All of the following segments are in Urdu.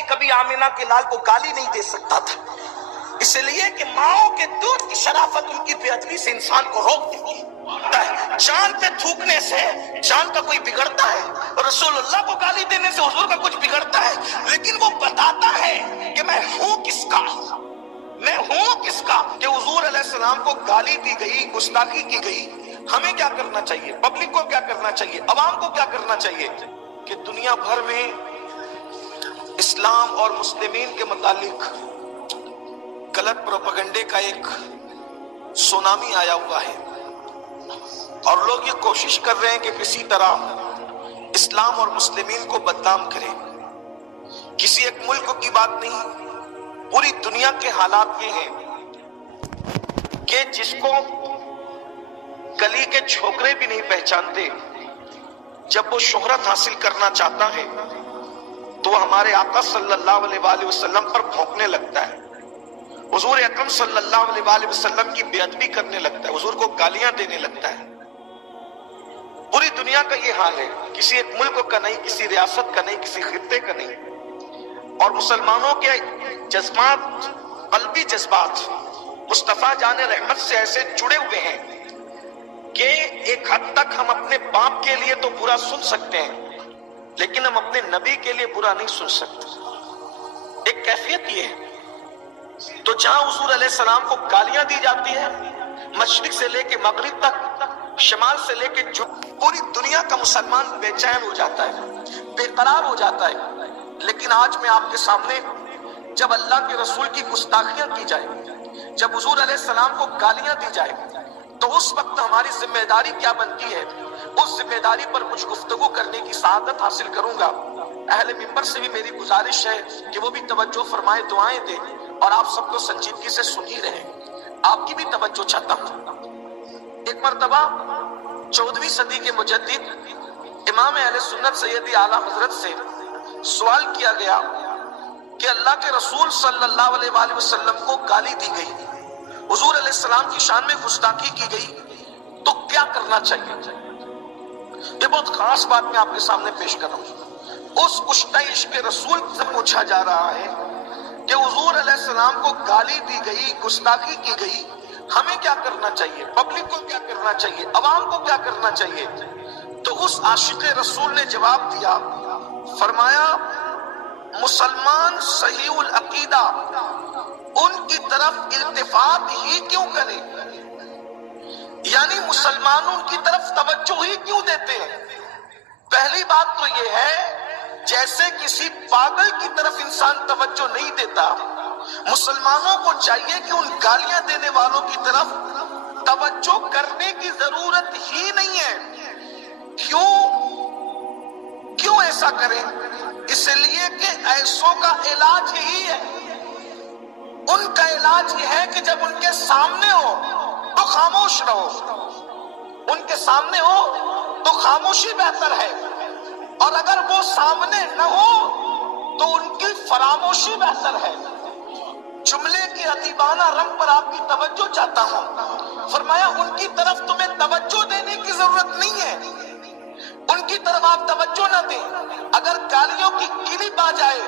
بھی کبھی آمینہ کے لال کو گالی نہیں دے سکتا تھا، اس لیے کہ ماؤں کے دودھ کی شرافت ان کی بے ادبی سے انسان کو روک دیتی ہے۔ چاند پہ تھوکنے سے چاند کا کوئی بگڑتا ہے؟ رسول اللہ کو گالی دینے سے حضور کا کچھ بگڑتا ہے؟ لیکن وہ بتاتا ہے کہ میں ہوں کس کا، میں ہوں کس کا، کہ حضور علیہ السلام کو گالی دی گئی، گستاخی کی گئی۔ ہمیں کیا کرنا چاہیے؟ پبلک کو کیا کرنا چاہیے؟ عوام کو کیا کرنا چاہیے؟ کہ دنیا بھر میں اسلام اور مسلمین کے متعلق غلط پروپیگنڈے کا ایک سونامی آیا ہوا ہے، اور لوگ یہ کوشش کر رہے ہیں کہ کسی طرح اسلام اور مسلمین کو بدنام کریں۔ کسی ایک ملک کی بات نہیں، پوری دنیا کے حالات یہ ہیں کہ جس کو گلی کے چھوکرے بھی نہیں پہچانتے، جب وہ شہرت حاصل کرنا چاہتا ہے تو وہ ہمارے آقا صلی اللہ علیہ وآلہ وسلم پر بھونکنے لگتا ہے، حضور اکرم صلی اللہ علیہ وآلہ وسلم کی بے ادبی کرنے لگتا ہے، حضور کو گالیاں دینے لگتا ہے۔ پوری دنیا کا یہ حال ہے، کسی ایک ملک کا نہیں، کسی ریاست کا نہیں، کسی خطے کا نہیں۔ اور مسلمانوں کے جذبات، قلبی جذبات مصطفیٰ جان رحمت سے ایسے جڑے ہوئے ہیں کہ ایک حد تک ہم اپنے باپ کے لیے تو برا سن سکتے ہیں، لیکن ہم اپنے نبی کے لیے برا نہیں سن سکتے۔ ایک کیفیت یہ ہے، تو جہاں حضور علیہ السلام کو گالیاں دی جاتی ہیں، مشرق سے لے کے مغرب تک، شمال سے لے کے پوری دنیا کا مسلمان بے چین ہو جاتا ہے، بے قرار ہو جاتا ہے۔ لیکن آج میں آپ کے سامنے جب اللہ کے رسول کی گستاخیاں کی جائے، جب حضور علیہ السلام کو گالیاں دی جائے، تو اس وقت ہماری ذمہ داری کیا بنتی ہے؟ اس ذمہ داری پر کچھ گفتگو کرنے کی سعادت حاصل کروں گا۔ اہل منبر سے بھی میری گزارش ہے کہ وہ بھی توجہ فرمائے، دعائیں دیں، اور آپ سب کو سنجیدگی سے سن ہی رہے ہیں۔ آپ کی بھی توجہ چاہتا ہوں۔ ایک مرتبہ 14ویں صدی کے مجدد امام اہل سنت سیدی اعلیٰ حضرت سے سوال کیا گیا کہ اللہ کے رسول صلی اللہ علیہ وآلہ وسلم کو گالی دی گئی، حضور علیہ السلام کی شان میں گستاخی کی گئی، تو کیا کرنا چاہیے؟ یہ بہت خاص بات میں آپ کے سامنے پیش کر رہا ہوں۔ اس کشتہ عشق رسول سے پوچھا جا رہا ہے کہ حضور علیہ السلام کو گالی دی گئی، گستاخی کی گئی، ہمیں کیا کرنا چاہیے؟ پبلک کو کیا کرنا چاہیے؟ عوام کو کیا کرنا چاہیے؟ تو اس عاشق رسول نے جواب دیا، فرمایا مسلمان صحیح العقیدہ ان کی طرف التفات ہی کیوں کرے؟ یعنی مسلمان ان کی طرف توجہ ہی کیوں دیتے ہیں؟ پہلی بات تو یہ ہے، جیسے کسی پاگل کی طرف انسان توجہ نہیں دیتا، مسلمانوں کو چاہیے کہ ان گالیاں دینے والوں کی طرف توجہ کرنے کی ضرورت ہی نہیں ہے۔ کیوں ایسا کریں؟ اس لیے کہ ایسوں کا علاج یہی ہے، ان کا علاج یہ ہے کہ جب ان کے سامنے ہو تو خاموش رہو، ان کے سامنے ہو تو خاموشی بہتر ہے، اور اگر وہ سامنے نہ ہو تو ان کی فراموشی بہتر ہے۔ جملے کی ادیبانہ رنگ پر آپ کی توجہ چاہتا ہوں۔ فرمایا ان کی طرف تمہیں توجہ دینے کی ضرورت نہیں ہے، ان کی طرف آپ توجہ نہ دیں۔ اگر گالیوں کی کلپ آ جائے،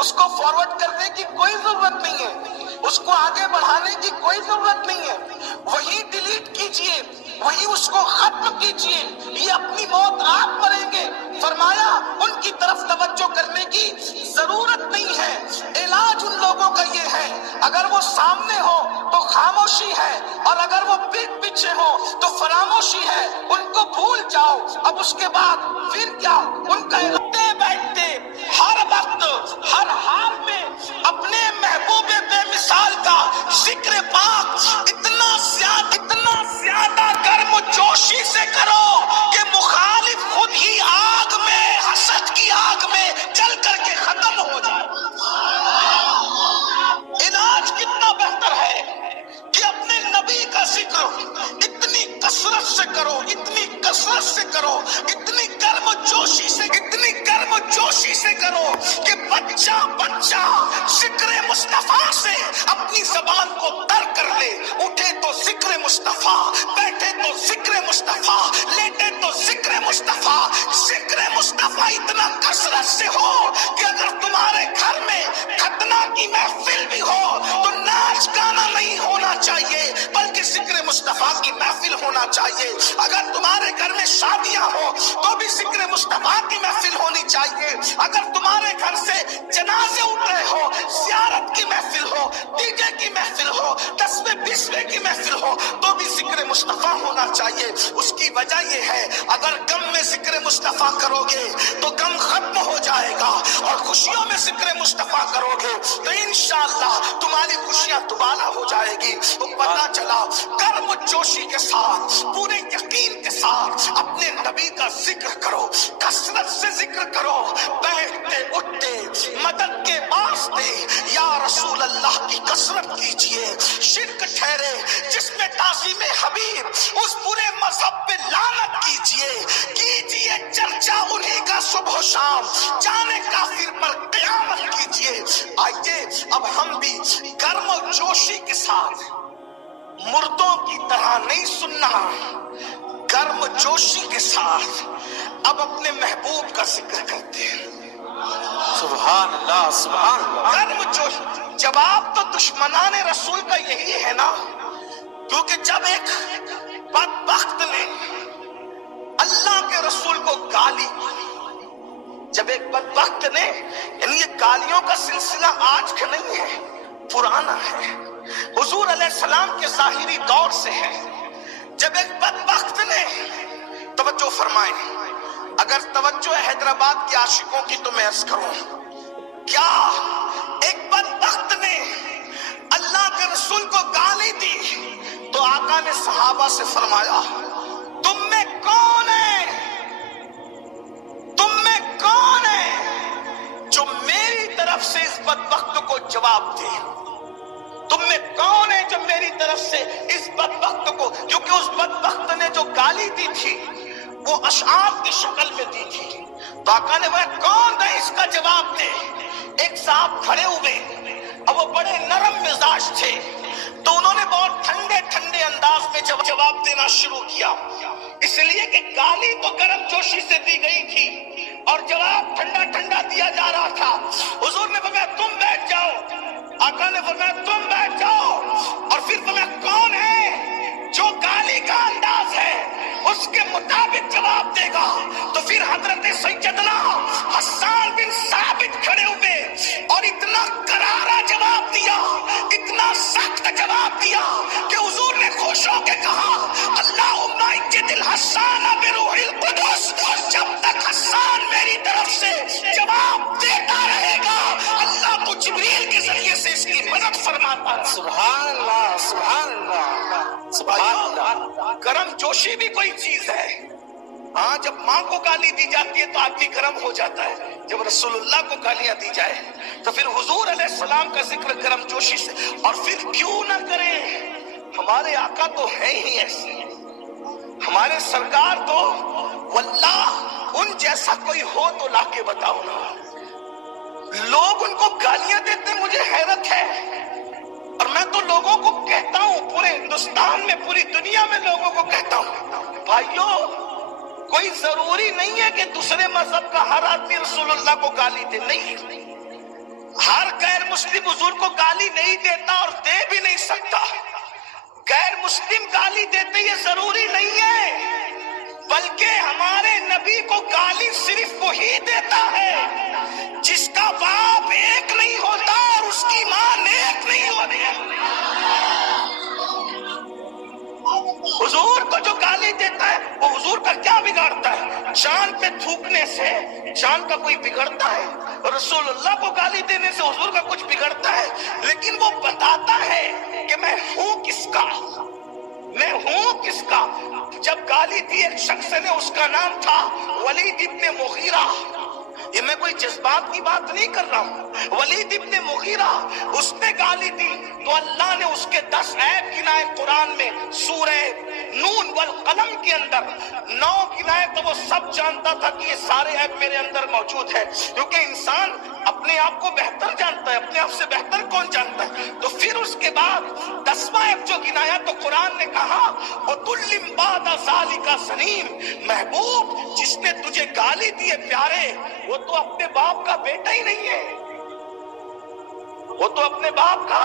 اس کو فارورڈ کرنے کی کوئی ضرورت نہیں ہے، اس کو آگے بڑھانے کی کوئی ضرورت نہیں ہے، وہی ڈیلیٹ کیجئے، وہی اس کو ختم کیجئے، یہ اپنی موت آپ مریں گے۔ فرمایا ان کی طرف توجہ کرنے کی ضرورت نہیں ہے، علاج ان لوگوں کا یہ ہے، اگر وہ سامنے ہو تو خاموشی ہے، اور اگر وہ پیٹ پیچھے ہو تو فراموشی ہے، ان کو بھول جاؤ۔ اب اس کے بعد پھر کیا؟ ان کا بیٹھتے ہر وقت ہر حال میں اپنے محبوب بے مثال کا ذکر پاک اتنا زیادہ گرم جوشی سے کرو کہ مخالف خود ہی آگ میں، حسد کی آگ میں جل کر کے ختم ہو جائے۔ علاج کتنا بہتر ہے کہ اپنے نبی کا ذکر اتنی کثرت سے کرو، اتنی کثرت سے کرو، اتنی گرم جوشی سے کرو کہ بچہ ذکر مصطفیٰ سے اپنی زبان کو تر کر لے۔ اٹھے تو ذکر مصطفیٰ، بیٹھے تو ذکر مصطفیٰ، لیٹے تو ذکر مصطفیٰ۔ ذکر مصطفیٰ اتنا کثرت سے ہو کہ اگر تمہارے گھر میں ہونا چاہیے. اگر تمہارے گھر میں شادیاں ہو تو بھی ذکر مصطفیٰ کی محفل ہونی چاہیے. اگر تمہارے گھر سے جنازے اٹھ رہے ہو، زیارت کی محفل ہو، ڈیجے کی محفل ہو، 10ویں 20ویں کی محفل ہو تو بھی ذکر مصطفیٰ ہونا چاہیے. اس کی وجہ یہ ہے اگر غم میں ذکر مصطفیٰ کرو گے تو غم ختم ہو جائے گا، اور خوشیوں میں ذکر مصطفیٰ کرو گے تو انشاءاللہ تمہاری خوشیاں دوبالا ہو جائے گی. تو پتہ چلا گرم جوشی کے ساتھ، پورے یقین کے ساتھ اپنے نبی کا ذکر کرو، کثرت سے ذکر کرو، بیٹھتے اٹھتے مدد کے واسطے یا رسول اللہ کی کثرت کیجئے. شرک ٹھہرے جس میں تعظیم حبیب، اس پورے مذہب پہ لعنت کیجئے چرچا انہی کا صبح و شام، جانے کافر پر قیامت کیجئے. آئیے اب ہم بھی گرم و جوشی کے ساتھ، مردوں کی طرح نہیں سننا، گرم جوشی کے ساتھ اب اپنے محبوب کا ذکر کرتے ہیں. سبحان اللہ سبحان اللہ. گرم جوش. جواب تو دشمنان رسول کا یہی ہے نا، کیونکہ جب ایک بدبخت نے اللہ کے رسول کو گالی، جب ایک بدبخت نے، یعنی یہ گالیوں کا سلسلہ آج کا نہیں ہے، پرانا ہے، حضور علیہ السلام کے ظاہری دور سے ہے. جب ایک بدبخت نے، توجہ فرمائیں، اگر توجہ حیدرآباد کے عاشقوں کی تو میں عرض کروں، کیا ایک بدبخت نے اللہ کے رسول کو گالی دی تو آقا نے صحابہ سے فرمایا تم میں کون ہے، تم میں کون ہے جو میری طرف سے اس بدبخت کو جواب دے، تم میں کون ہے جو میری طرف سے اس بدبخت کو، کیونکہ اس بدبخت نے جو گالی دی تھی وہ اشعار کی شکل میں دی تھی. تو آقا نے وہ کون ہے اس کا جواب دے. ایک صاحب کھڑے ہوئے اور وہ بڑے نرم مزاج تھے، تو انہوں نے بہت ٹھنڈے ٹھنڈے انداز میں جواب دینا شروع کیا، اس لیے کہ گالی تو گرم جوشی سے دی گئی تھی اور جواب ٹھنڈا ٹھنڈا دیا جا رہا تھا. حضور نے فرمایا تم بیٹھ جاؤ، آقا نے فرمایا تم بیٹھ جاؤ، اور پھر فرمایا کون ہے جو گالی کا انداز ہے اس کے مطابق جواب دے گا. تو پھر حضرت سیدنا حسان بن ثابت کھڑے ہوئے اور اتنا کرارا جواب دیا، اتنا سخت جواب دیا کہ حضور نے خوش ہو کے کہا اللہم اجد الحسان بروح القدس، جب تک حسان میری طرف سے جواب دیتا رہے گا اللہ کو جبریل کے ذریعے سے اس کی مدد فرماتا ہے. سبحان اللہ سبحان اللہ سبحان اللہ. گرم جوشی بھی کوئی چیز ہے. ہاں جب ماں کو گالی دی جاتی ہے تو آدمی گرم ہو جاتا ہے، جب رسول اللہ کو گالیاں دی جائے تو پھر حضور علیہ السلام کا ذکر گرم جوشی سے. اور پھر کیوں نہ کریں، ہمارے آقا تو ہیں ہی ایسے، ہمارے سرکار تو واللہ ان جیسا کوئی ہو تو لا کے بتاؤ نا. لوگ ان کو گالیاں دیتے مجھے حیرت ہے، اور میں تو لوگوں کو کہتا ہوں، پورے ہندوستان میں پوری دنیا میں لوگوں کو کہتا ہوں بھائیو، کوئی ضروری نہیں ہے کہ دوسرے مذہب کا ہر آدمی رسول اللہ کو گالی دے. نہیں، ہر غیر مسلم حضور کو گالی نہیں دیتا اور دے بھی نہیں سکتا. غیر مسلم گالی دیتے یہ ضروری نہیں ہے، بلکہ ہمارے نبی کو گالی صرف وہی دیتا ہے جس کا باپ ایک نہیں ہوتا اور اس کی ماں نیک نہیں ہوتی. حضور کو جو گالی دیتا ہے وہ حضور کا کیا بگاڑتا ہے؟ چاند پہ تھوکنے سے چاند کا کوئی بگڑتا ہے؟ رسول اللہ کو گالی دینے سے حضور کا کچھ بگڑتا ہے؟ لیکن وہ بتاتا ہے کہ میں ہوں کس کا، میں ہوں کس کا. جب گالی دی ایک شخص نے، اس کا نام تھا ولید ابن مغیرہ. یہ میں کوئی جذبات کی بات نہیں کر رہا ہوں، ولید ابن مغیرہ، اس نے گالی دی تو اللہ نے اس کے 10 عیب گنائے قرآن میں. سورہ نون والقلم کے اندر 9 گنائے، تو وہ سب جانتا تھا کہ یہ سارے عیب میرے اندر موجود ہے، کیونکہ انسان اپنے آپ کو بہتر جانتا ہے، اپنے آپ سے بہتر کون جانتا ہے. تو پھر اس کے بعد 10واں عیب جو گنایا تو قرآن نے کہا وَتُلِّمْ بَعْدَ ذَلِكَ زَنِيمٌ، محبوب جس نے تجھے گالی دی ہے پیارے، وہ تو اپنے باپ کا بیٹا ہی نہیں ہے، وہ تو اپنے باپ کا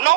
9